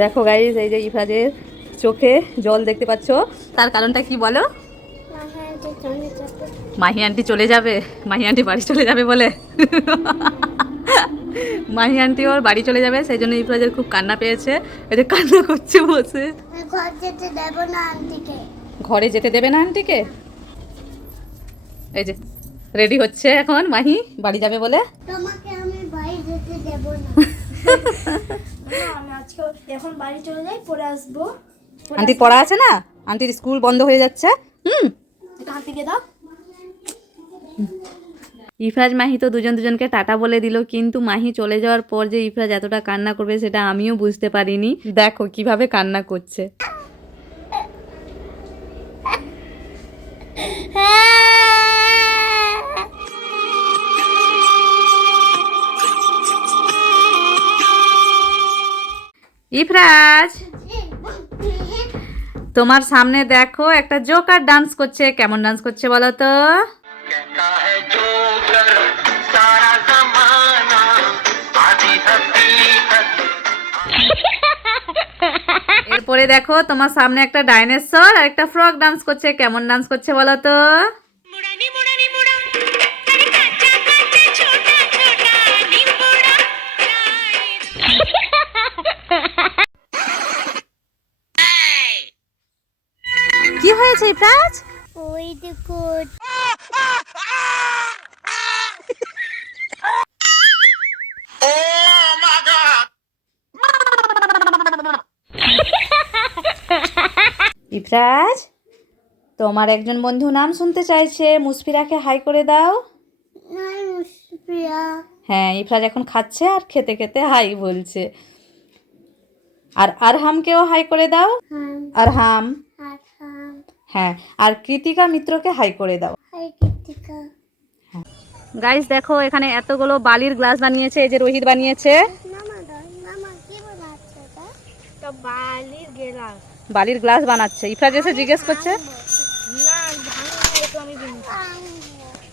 দেখো গাইস, এই যে ইফরাজের চোখে জল দেখতে পাচ্ছ, তার কারণটা কি বলো? মাহি আন্টি চলে যাবে, মাহি আন্টি বাড়ি চলে যাবে বলে। মাহি আন্টি ওর বাড়ি চলে যাবে, সেই জন্য ইফরাজের খুব কান্না পেয়েছে। এটা কান্না করছে বসে। ঘরে যেতে দেবে না আন্টিকে। এই যে রেডি হচ্ছে এখন মাহি বাড়ি যাবে বলে। তোমাকে আমি বাড়ি যেতে দেব না। আমি আজকে এখন বাড়ি চলে যাই, পরে আসবো। আন্টি পড়া আছে না, আন্টির স্কুল বন্ধ হয়ে যাচ্ছে। আন্টিকে দাও। ইফরাজ মাহি তো দুজনকে টাটা বলে দিল, কিন্তু মাহি চলে যাওয়ার পর যে ইফরাজ এতটা কান্না করবে সেটা আমিও বুঝতে পারিনি। দেখো কিভাবে কান্না করছে। ইফরাজ, তোমার সামনে দেখো একটা জোকার ডান্স করছে। কেমন ডান্স করছে বলো তো? এরপরে দেখো তোমার সামনে একটা ডাইনোসর আর একটা ফ্রগ ডান্স করছে। কেমন ডান্স করছে বলো তো? কি হয়েছে ইফরাজ? ওই দেখো। ইফরাজ, তোমার একজন বন্ধু নাম শুনতে চাইছে, মুসফিরাকে হাই করে দাও। নাই মুসফিয়া। হ্যাঁ, ইফরাজ এখন খাচ্ছে আর খেতে খেতে হাই বলছে। আর আরহামকেও হাই করে দাও। আরহাম। হ্যাঁ, আর কৃতিকা মিত্রকে হাই করে দাও। হাই কৃতিকা। গাইস দেখো, এখানে এতগুলো বালির গ্লাস বানিয়েছে। এই যে রোহিত বানিয়েছে। মামা কি বানাচ্ছে এটা? তো বালির গ্লাস। বালির গ্লাস বানাচ্ছে। ইফরাজ এসে জিজ্ঞেস করছে। না ভাঙবে, তো আমি ভাঙবো।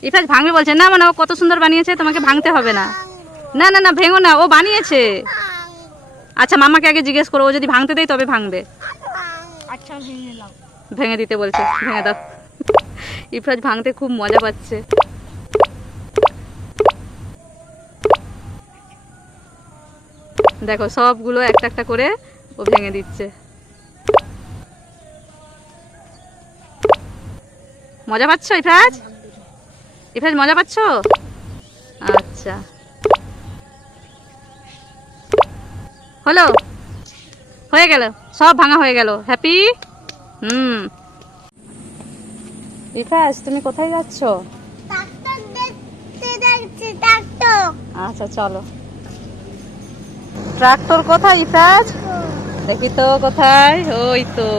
ইফরাজ ভাঙবে বলছে। না মানে ও কত সুন্দর বানিয়েছে, তোমাকে ভাঙতে হবে না। না না না, ভেঙো না, ও বানিয়েছে। আচ্ছা মামাকে আগে জিজ্ঞেস করো, ও যদি ভাঙতে দেয় তবে ভাঙবে। আচ্ছা ভেঙে নাও। ভেঙে দিতে বলছে, ভেঙে দাও। ইফরাজ ভাঙতে খুব মজা পাচ্ছে। দেখো সবগুলো একটা একটা করে ও ভেঙে দিচ্ছে। মজা পাচ্ছ ইফরাজ? ইফরাজ মজা পাচ্ছ? আচ্ছা, হলো, হয়ে গেল, সব ভাঙা হয়ে গেল। হ্যাপি? ইফরাজ তুমি কোথায় যাচ্ছ? ট্রাক্টর দেখতে যাচ্ছি, ট্রাক্টর। আচ্ছা চলো। ট্রাক্টর কোথায় ইফরাজ? দেখি তো কোথায়। ওই তো।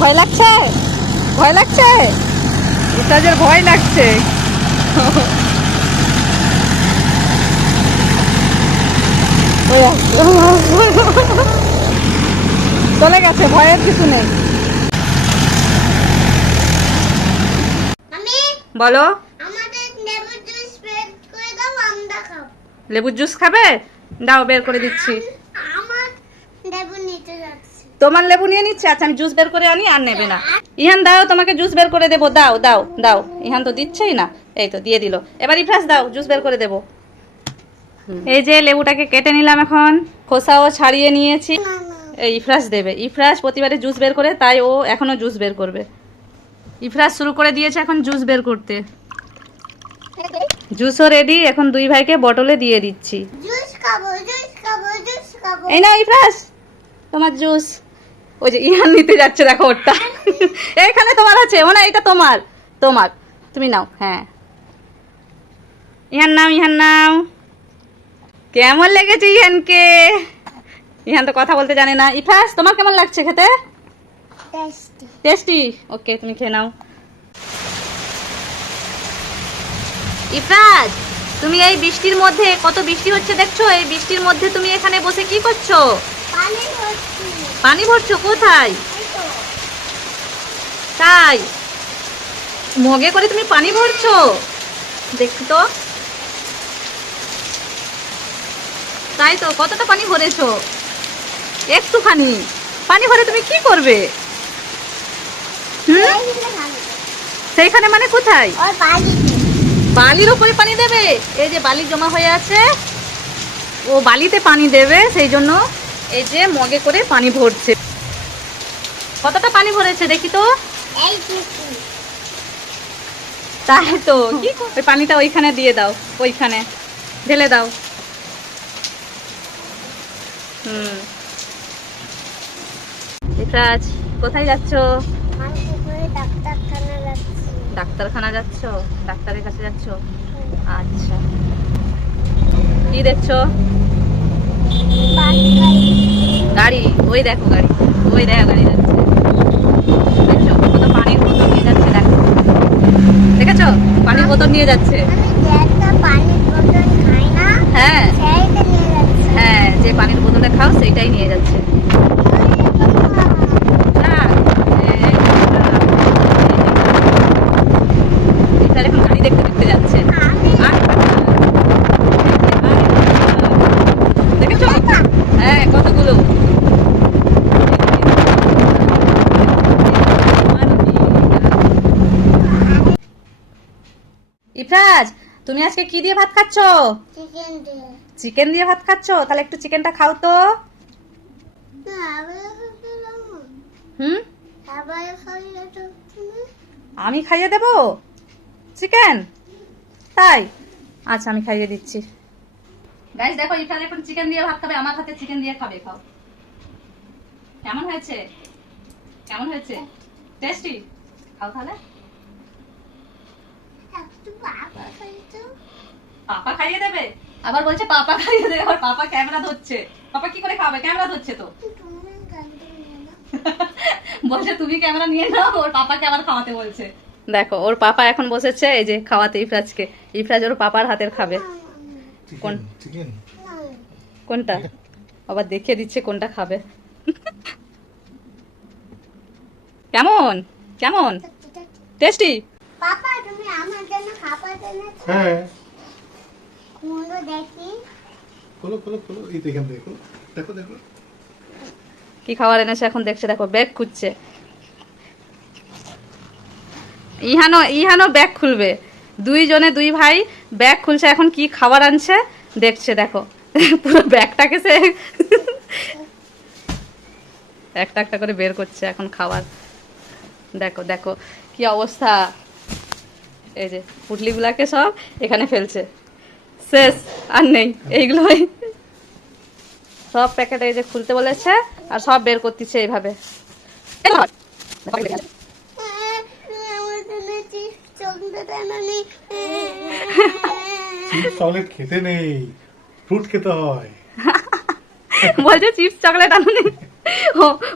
ভয় লাগছে? ভয় লাগছে? ইফরাজের ভয় লাগছে। চলে গেছে, ভয়ের কিছু নেই। আমি বলো। আমাদের লেবু জুস বের করে দাও, আমরা খাবো। লেবুর জুস খাবে? দাও বের করে দিচ্ছি। আমার লেবু নিতে যাচ্ছি। তোমার লেবু নিয়ে নিচ্ছে। আচ্ছা আমি জুস বের করে আনি, আর নেবে না। ইহান দাও, তোমাকে জুস বের করে দেবো। দাও দাও দাও। ইহান তো দিচ্ছেই না। এই তো দিয়ে দিল। এবার ইফরাজ দাও, জুস বের করে দেবো। এই যে লেবুটাকে কেটে নিলাম, এখন খোসাও ছাড়িয়ে নিয়েছি। এই ইফরাজ দেবে। ইফরাজ প্রতিবারে জুস বের করে, তাই ও এখনো জুস বের করবে। ইফরাজ শুরু করে দিয়েছে এখন জুস বের করতে। জুসও রেডি। এখন দুই ভাইকে বটলে দিয়ে দিচ্ছি। জুস খাবো, জুস খাবো, জুস খাবো। এই না ইফরাজ, তোমার জুস। ওই যে ইহান নিতে যাচ্ছে, দেখো ওরটা। এইখানে তোমার আছে। ও না, এটা তোমার, তোমার, তুমি নাও। হ্যাঁ, ইহান নাও, ইহান নাও। কেমন লেগেছে ইহানকে? ইহান তো কথা বলতে জানে না। ইফরাজ তোমার কেমন লাগছে খেতে? টেস্টি। টেস্টি? ওকে, তুমি খেয়ে নাও। ইফরাজ, তুমি এই বৃষ্টির মধ্যে, কত বৃষ্টি হচ্ছে দেখছো, এই বৃষ্টির মধ্যে তুমি এখানে বসে কি করছো? পানি ভর্তি। পানি ভরছো? কোথায়? এই তো। তাই মগে করে তুমি পানি ভরছো? দেখি তো। তাই তো, কতটা পানি ভরেছো? একটুখানি পানি ভরে তুমি কি করবে? হুম, সেইখানে মানে কোথায়? বালির উপরে পানি দেবে? এই যে বালি জমা হয়ে আছে, ও বালিতে পানি দেবে, সেই জন্য এই যে মগে করে পানি ভরছে। কতটা পানি ভরেছে দেখি তো। তাই তো, কি ওই পানিটা ওইখানে দিয়ে দাও, ওইখানে ঢেলে দাও। হুম। ইফরাজ, কোথায় যাচ্ছ? ডাক্তারখানা যাচ্ছ? ডাক্তারের কাছে যাচ্ছ? আচ্ছা, কি দেখছো? গাড়ি, ওই দেখো গাড়ি, ওই দেখো গাড়ি যাচ্ছে। দেখছো কত পানির বোতল নিয়ে যাচ্ছে, দেখো, দেখেছো পানির বোতল নিয়ে যাচ্ছে। হ্যাঁ হ্যাঁ, যে পানির বোতলে খাও সেইটাই নিয়ে যাচ্ছে। এখন গাড়ি দেখতে দেখতে যাচ্ছে। দেখেছো? হ্যাঁ, কতগুলো। ইফরাজ, তুমি আজকে কি দিয়ে ভাত খাচ্ছ? চিকেন দিয়ে ভাত খাচ্ছ? তাহলে একটু চিকেনটা খাও তো। হুম, আমি খাইয়ে দেবো চিকেন? তাই, আচ্ছা আমি খাইয়ে দিচ্ছি। গাইস দেখো, ইফরাজ এখন চিকেন দিয়ে ভাত খাবে, আমার হাতে চিকেন দিয়ে খাবে। খাও, কেমন হয়েছে? কেমন হয়েছে? টেস্টি? খাও তাহলে। পাপা খাইয়ে দেবে? আবার বলছে পাপা খাইয়ে দেবে, আবার পাপা ক্যামেরা ধরছে। পাপা কি করে খাবে? ক্যামেরা ধরছে তো। বলছে তুমি ক্যামেরা নিয়ে নাও, ওর পাপাকে আবার খাওয়াতে বলছে। দেখো, ওর পাপা এখন বসেছে এই যে খাওয়াতে ইফরাজকে। ইফরাজ ওর পাপার হাতের খাবে। কোন চিকেন? কোনটা? আবার দেখিয়ে দিচ্ছে কোনটা খাবে। কেমন কেমন? টেস্টি? পাপা তুমি আমার জন্য খাবার এনেছো? হ্যাঁ, খুলো দেখি। খোলো খোলো খোলো, এই তো এখান থেকে খোলো। দেখো দেখো, কি খাবার এনেছে এখন দেখছে। দেখো, ব্যাগ খুঁজছে। ইহানো ব্যাগ খুলবে। দুইজনে দুই ভাই ব্যাগ খুলছে, এখন কি খাবার আনছে দেখছে। দেখো পুরো ব্যাগটাকে সে একটা একটা করে বের করছে এখন খাবার। দেখো দেখো কি অবস্থা। এই যে পুটলিগুলাকে সব এখানে ফেলছে, শেষ আর নেই এইগুলোই। সব প্যাকেট এই যে খুলতে বলেছে আর সব বের করতেছে এইভাবে। চিপস চকলেট খেতে নেই, ফ্রুট খেতে হয়। বলছে চিপস চকলেট আনুনি।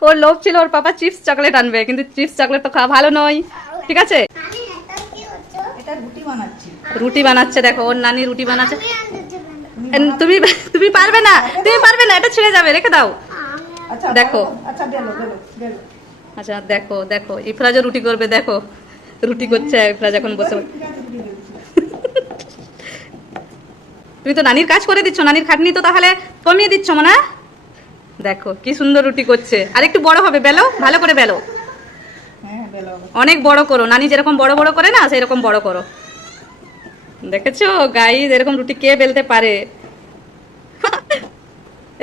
ওর লোভ ছিল ওর পাপা চিপস চকলেট আনবে, কিন্তু চিপস চকলেট তো খাওয়া ভালো নয়। ঠিক আছে, রুটি বানাচ্ছে। দেখো ওর নানি রুটি বানাচ্ছে। তুমি তুমি পারবে না, তুমি পারবে না, এটা ছিঁড়ে যাবে, রেখে দাও। দেখো, আচ্ছা দেখো দেখো, ইফরাজও রুটি করবে। দেখো রুটি করছে ইফরাজ এখন বসে। তুমি তো নানির কাজ করে দিচ্ছ, নানির খাটনি তো তাহলে কমিয়ে দিচ্ছ মনে। দেখো কি সুন্দর রুটি করছে। আর একটু বড় হবে, বেলো ভালো করে, বেলো অনেক বড় করো। নানি যেরকম বড় বড় করে না, সেই রকম বড় করো। দেখেছো গাইস, এরকম রুটি কে বেলতে পারে?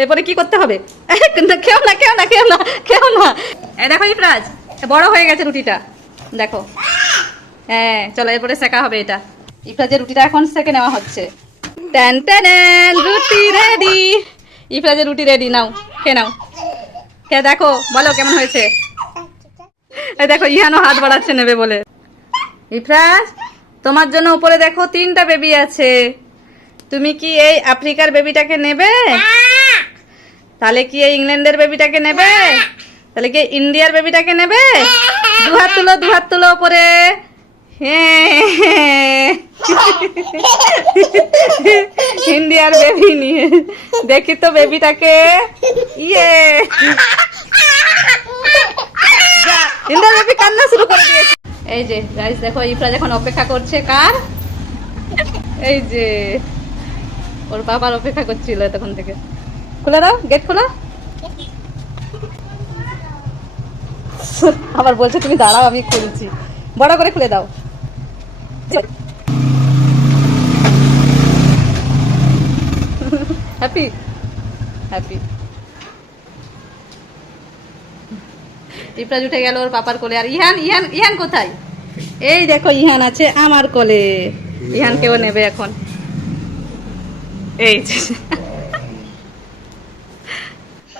এরপরে কি করতে হবে? কেউ না কেউ না কেউ না কেউ না। দেখো ইফরাজ বড় হয়ে গেছে রুটিটা, দেখো। হ্যাঁ চলো, এরপরে সেকা হবে এটা। ইফরাজের রুটিটা এখন সেকে নেওয়া হচ্ছে। টেন টেন, রুটি রেডি। ইফরাজের রুটি রেডি, নাও খেয়ে নাও। খেয়ে দেখো, বলো কেমন হয়েছে। এই দেখো ইহানো হাত বাড়াচ্ছে নেবে বলে। ইফরাজ, তোমার জন্য উপরে দেখো 3টা বেবি আছে। তুমি কি এই আফ্রিকার বেবিটাকে নেবে? তাহলে কি এই ইংল্যান্ডের বেবিটাকে নেবে? তাহলে কি ইন্ডিয়ার বেবিটাকে নেবে? দুহাত তুলো, দুহাত তুলো উপরে। ইন্ডিয়ার বেবি নিয়ে দেখি তো বেবিটাকে। ইয়ে, ইন্ডিয়ার বেবি কান্না শুরু করে দিয়েছে। এই যে গাইস দেখো, ইফরাজ এখন অপেক্ষা করছে কার? এই যে ওর বাবার অপেক্ষা করছিল তখন থেকে। খুলে দাও, গেট খোলো। আবার বলছে তুমি দাঁড়াও আমি খুলছি। বড় করে খুলে দাও। Happy happy. ইফরাজ উঠে গেল ওর পাপার কোলে। আর ইহান ইহান ইহান কোথায়? এই দেখো ইহান আছে আমার কোলে। ইহানকেও নেবে এখন। এই যে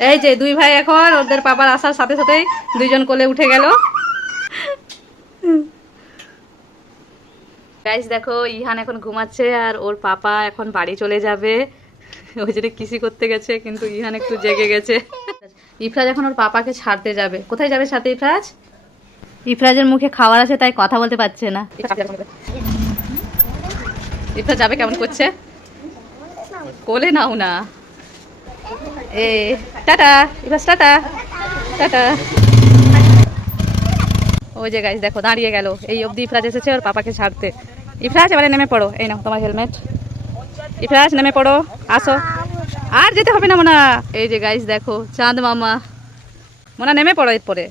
এই যে দুই ভাই এখন ওদের পাপার আসার সাথে সাথেই দুইজন কোলে উঠে গেল। গাইস দেখো ইহান এখন ঘুমাচ্ছে আর ওর পাপা এখন বাড়ি চলে যাবে। ওই জন্য কিসি করতে গেছে, কিন্তু ইহান একটু জেগে গেছে। ইফরাজ এখন ওর পাপাকে ছাড়তে যাবে। কোথায় যাবে সাথে ইফরাজ? ইফরাজের মুখে খাবার আছে তাই কথা বলতে পারছে না। ইফরাজ যাবে কেমন করছে? কোলে নাও না। এ টাটা ইফরাজ, টাটা টাটা। ওই যে গাইস দেখো দাঁড়িয়ে গেল। এই অবধি ইফরাজ এসেছে ওর পাপাকে ছাড়তে। ইফরাজ এবারে নেমে পড়ো। এই নাও তোমার হেলমেট। ইফরাজ নেমে পড়ো, আসো। আর যেতে হবে না মোনা। এই যে গাইস দেখো চাঁদ মামা। মোনা নেমে পড়ো এরপরে।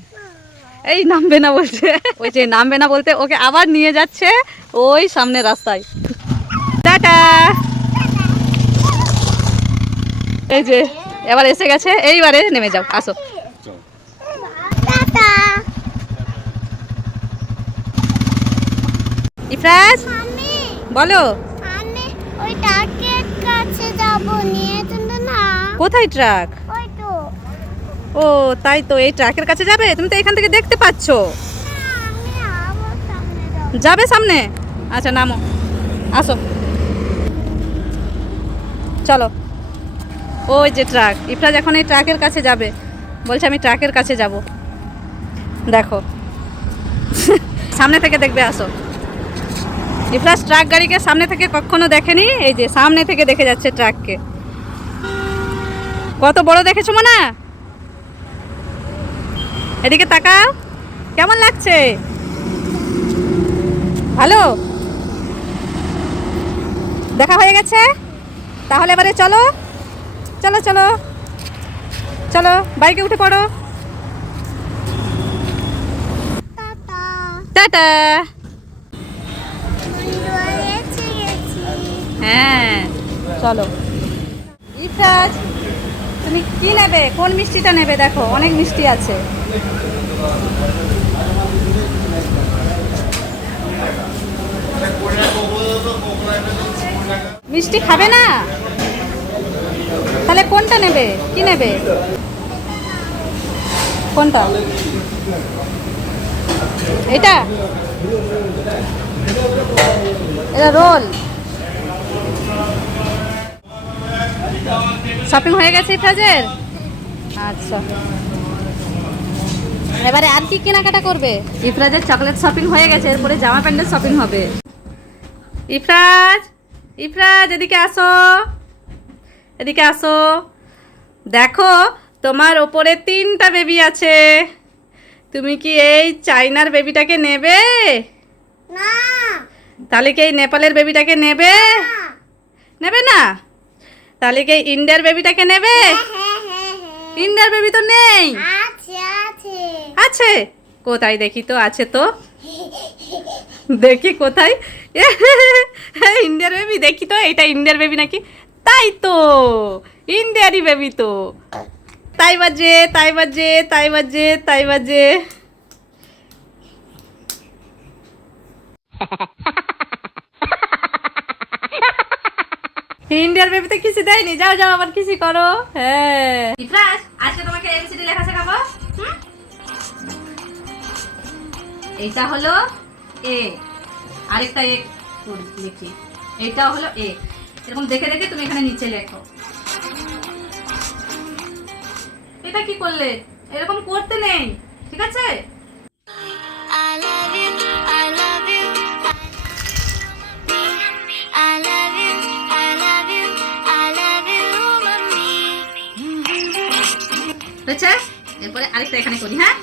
এই নামবে না বলছে। ওই যে নামবে না বলতে ওকে আবার নিয়ে যাচ্ছে ওই সামনে রাস্তায়। টাটা। এই যে এবার এসে গেছে, এইবারে নেমে যাও, আসো। টাটা। ইফরাজ আমি বলো। আমি ওই ট্রাকের কাছে যাব, নিয়ে চলো না। কোথায় ট্রাক? ওই তো। ও তাই তো, এই ট্রাকের কাছে যাবে? তুমি তো এখান থেকে দেখতে পাচ্ছ। আমি আবার সামনে যাব। যাবে সামনে? আচ্ছা নামো, আসো, চলো। ওই যে ট্রাক। ইফরাজ এখন এই ট্রাকের কাছে যাবে, বলছে আমি ট্রাকের কাছে যাব। দেখো সামনে থেকে দেখবে, আসো। ইফরাজ ট্রাক গাড়িকে সামনে থেকে কখনো দেখেনি, এই যে সামনে থেকে দেখে যাচ্ছে ট্রাককে। কত বড় দেখেছো না? এদিকে তাকাও, কেমন লাগছে? ভালো দেখা হয়ে গেছে? তাহলে এবারে চলো চলো চলো চলো, বাইকে উঠে পড়ো। টাটা। টাটা। বন্ধুরা এসে গেছি। হ্যাঁ চলো। ইফরাজ তুমি কি নেবে? কোন মিষ্টিটা নেবে? দেখো অনেক মিষ্টি আছে। মিষ্টি খাবে না? তাহলে কোনটা নেবে? কি নেবে? কোনটা? এটা? এটা রোল। শপিং হয়ে গেছে ইফরাজের? আচ্ছা, এবারে আর কি কেনাকাটা করবে? ইফরাজের চকলেট শপিং হয়ে গেছে, এরপরে জামা প্যান্টের শপিং হবে। ইফরাজ, ইফরাজ এদিকে আসো, এদিকে আসো। দেখো তোমার ওপরে 3টা বেবি আছে। তুমি কি এই চাইনার বেবিটাকে নেবে? না। তাহলে কি এই নেপালের বেবিটাকে নেবে? নেবে না? তাহলে কি এই ইন্ডিয়ার বেবিটাকে নেবে? ইন্ডিয়ার বেবি তো নেই। আছে আছে। আছে কোথায় দেখি তো? আছে তো, দেখি কোথায়। ইন্ডিয়ার বেবি দেখি তো, এটা ইন্ডিয়ার বেবি নাকি? তাই তো, ইন্ডিয়ারই বেবি তো। তাই বাজে তাই বাজে তাই বাজে তাই বাজে। ইন্ডিয়ার বেবিতে কিছু দেয়নি। যাও যাও আবার কিছু করো। হ্যাঁ ইফরাজ, আজকে তোমাকে এবিসিডি লেখা শেখাবো। এইটা হলো এ, আরেকটা এ লিখি। এইটা হলো এ। এরকম দেখে দেখে তুমি এখানে নিচে লেখো। এটা কি করলে? এরকম করতে নেই, ঠিক আছে? I love you, I love you, I love you, I love you, I love you, mommy. হয়েছে? এরপরে আরেকটা এখানে করি। হ্যাঁ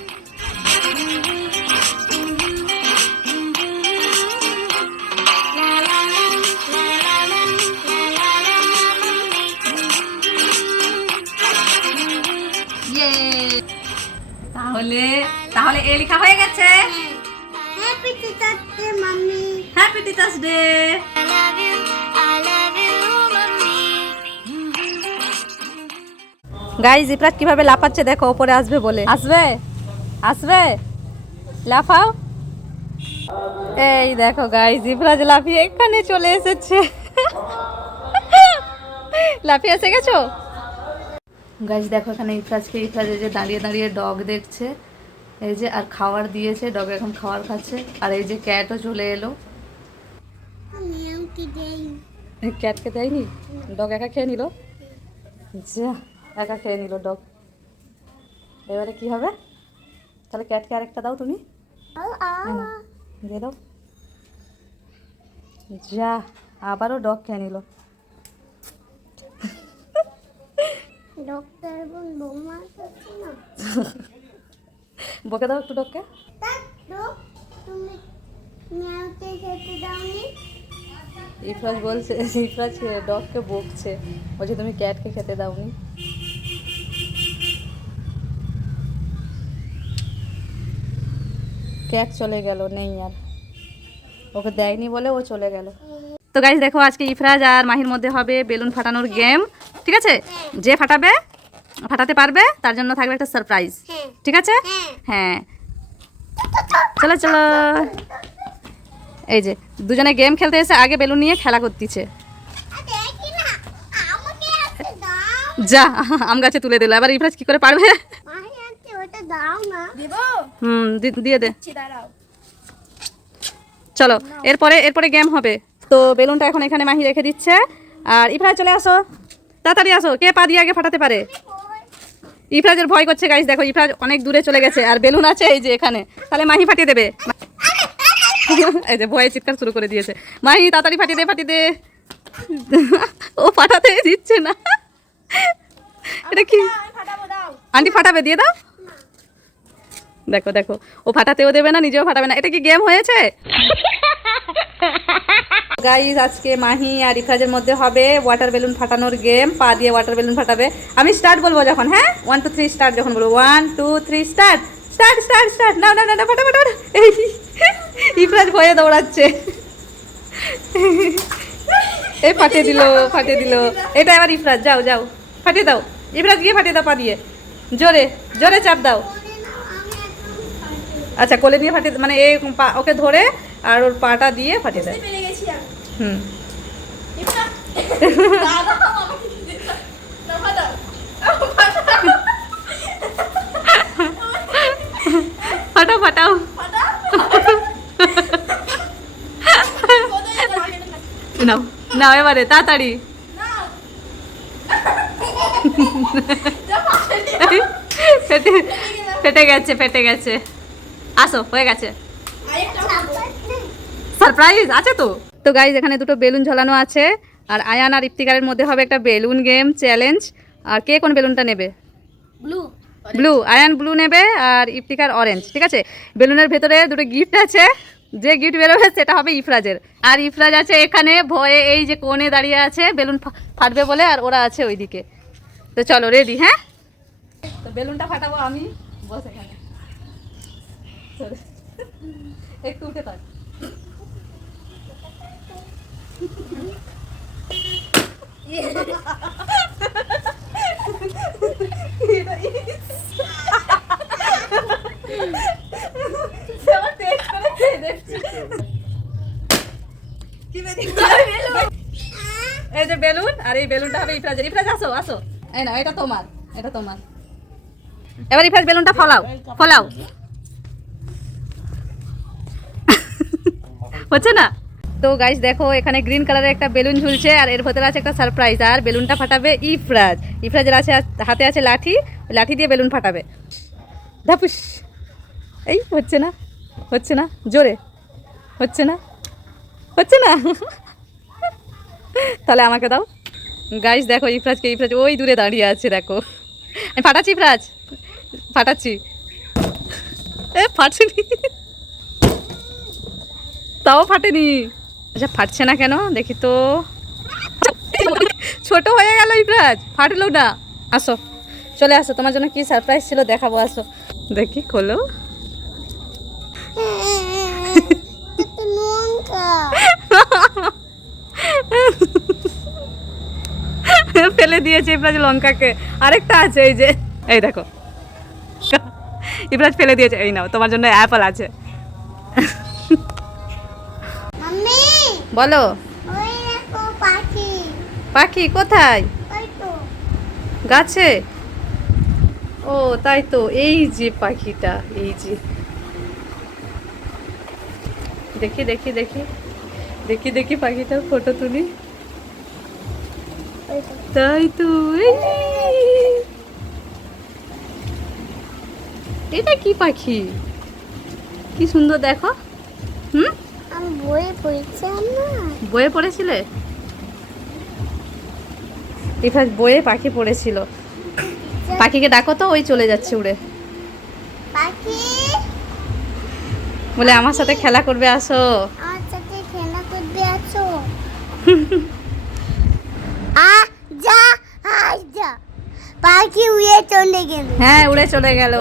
La la la la la la la la, mommy. তাহলে তাহলে এ লেখা হয়ে গেছে। Happy teachers day mummy. Happy teachers day. Guys Ifrat কিভাবে লাফাচ্ছে দেখো, ওপরে আসবে বলে। আসবে আসবে, লাফাও। এই দেখো গাইস ইফরাত লাফিয়ে এখানে চলে এসেছে। লাফিয়ে এসে গেছো গাইস। দেখো এখানে ইফরাজ এই যে দাঁড়িয়ে দাঁড়িয়ে ডগ দেখছে, এই যে আর খাবার দিয়েছে, ডগ এখন খাবার খাচ্ছে। আর এই যে ক্যাটও চলে এলো। আমিও কি দেই? ক্যাটকে দেয়নি, ডগ একা খেয়ে নিল। যা, একা খেয়ে নিল ডগ। এবারে কি হবে? তাহলে ক্যাটকে আরেকটা দাও তুমি, দিয়ে দাও। যা, আবারও ডগ খেয়ে নিল। ডক্টর বোন বৌমা আছে না? বকে দাও একটু ডগকে। তুমি মিয়াওকে খেতে দাওনি? ইফরাজ বলছে, ইফরাজ ডগকে বকছে, বলছে তুমি ক্যাটকে খেতে দাওনি। ক্যাট চলে গেল, নেই আর, ওকে দেয়নি বলে ও চলে গেল। তো গাইস দেখো আজকে ইফরাজ আর মাহির মধ্যে হবে বেলুন ফাটানোর গেম, ঠিক আছে? যে ফাটাতে পারবে তার জন্য থাকবে একটা সারপ্রাইজ, ঠিক আছে? হ্যাঁ, চলো চলো। এই যে দুজনে গেম খেলতে এসে আগে বেলুন নিয়ে খেলা করতেছে। দেখি না, আমাকে একটা দাও। যা, আম গাছে তুলে দিল। এবার ইফরাজ কি করে পারবে? মাহি আছে, ওটা দাও না। দেব? দিয়ে দে। দাঁড়াও। চলো এরপরে গেম হবে। তো বেলুনটা এখন এখানে মাহি রেখে দিচ্ছে। আর ইফরাজ চলে আসো, তাড়াতাড়ি আসো। কে পা দিয়ে আগে ফাটাতে পারে? ইফরাজের ভয় করছে গাইস, দেখো ইফরাজ অনেক দূরে চলে গেছে আর বেলুন আছে এই যে এখানে। তাহলে মাহি ফাটিয়ে দেবে। এই যে ভয়ে চিৎকার শুরু করে দিয়েছে। মাহি তাড়াতাড়ি ফাটিয়ে দে। ও ফাটাতে দিচ্ছে না। এটা কি? আন্টি ফাটাবে, দিয়ে দাও। দেখো ও ফাটাতেও দেবে না, নিজেও ফাটাবে না। এটা কি গেম হয়েছে? গাইস আজকে মাহি আর ইফরাজের মধ্যে হবে ওয়াটার বেলুন ফাটানোর গেম। পা দিয়ে ওয়াটার বেলুন ফাটাবে। আমি স্টার্ট বলবো যখন, হ্যাঁ 1 2 3 স্টার্ট যখন বলবো 1 2 3 স্টার্ট। না ফাটা। এই ইফরাজ ভয়ে দৌড়াচ্ছে। এই ফাটিয়ে দিল। এটা এবার ইফরাজ, যাও ফাটিয়ে দাও। ইফরাজ গিয়ে ফাটিয়ে দাও পা দিয়ে, জোরে চাপ দাও। আচ্ছা কোলে নিয়ে ফাটিয়ে, মানে ওকে ধরে আর ওর পাটা দিয়ে ফাটিয়ে দেয়। ফাটাও। নাও এবারে তাড়াতাড়ি। ফেটে গেছে। আসো, হয়ে গেছে। সারপ্রাইজ আছে তো গাইজ এখানে দুটো বেলুন ঝোলানো আছে। আর আয়ান আর ইফতিকারের মধ্যে হবে একটা বেলুন গেম চ্যালেঞ্জ। আর কে কোন বেলুনটা নেবে? ব্লু। আয়ান ব্লু নেবে আর ইফতিকার অরেঞ্জ, ঠিক আছে? বেলুনের ভেতরে দুটো গিফট আছে, যে গিফট বেরোবে সেটা হবে ইফরাজের। আর ইফরাজ আছে এখানে ভয়ে, এই যে কোণে দাঁড়িয়ে আছে বেলুন ফাটবে বলে, আর ওরা আছে ওইদিকে। তো চলো রেডি? হ্যাঁ, তো বেলুনটা ফাটাবো আমি, বস এখানে। একটু উঠে থাক। এই যে বেলুন, আর এই বেলুনটা হবে ইফরাজের। ইফরাজ আসো। এই না, এটা তোমার। এবার ইফরাজ বেলুনটা ফলাও। হচ্ছে না তো গাইস দেখো এখানে গ্রিন কালারের একটা বেলুন ঝুলছে, আর এর ভেতরে আছে একটা সারপ্রাইজ। আর বেলুনটা ফাটাবে ইফরাজের হাতে আছে লাঠি দিয়ে বেলুন ফাটাবে। ধাপুস। এই হচ্ছে না, জোরে হচ্ছে না। তাহলে আমাকে দাও। গাইস দেখো ইফরাজ ওই দূরে দাঁড়িয়ে আছে, দেখো আমি ফাটাচ্ছি। ইফরাজ ফাটাচ্ছি, ফাটছেনি, তাও ফাটেনি। আচ্ছা ফাটছে না কেন দেখি তো। ছোট হয়ে গেল ইফরাজ, ফাটলো না। চলে আসো, তোমার জন্য কি সারপ্রাইজ ছিল দেখাবো, আসো। দেখি খোলো। লঙ্কা ফেলে দিয়েছে ইবরাজ লঙ্কাকে। আরেকটা আছে এই যে, এই দেখো ইবরাজ ফেলে দিয়েছে। এই নাও, তোমার জন্য অ্যাপল আছে। মাম্মি বলো। ওই দেখো পাখি, পাখি কোথায়? ওই তো গাছে? ও তাই তো, এই যে পাখিটা, এই যে দেখি দেখি দেখি দেখি দেখি পাখিটার ফটো তুলি। ওই তো তাই তো, এই যে। এটা কি পাখি? কি সুন্দর দেখো। হুম, আমি বই পড়ছিলাম না। বইয়ে পড়েছিলে? ইফাজ বইয়ে পাখি পড়েছিল। পাখিকে ডাকো তো, ওই চলে যাচ্ছে উড়ে। পাখি বলে আমার সাথে খেলা করবে, আসো। আমার সাথে খেলা করবে আছো? যা, যা পাখি উড়ে চলে গেল। হ্যাঁ, উড়ে চলে গেল।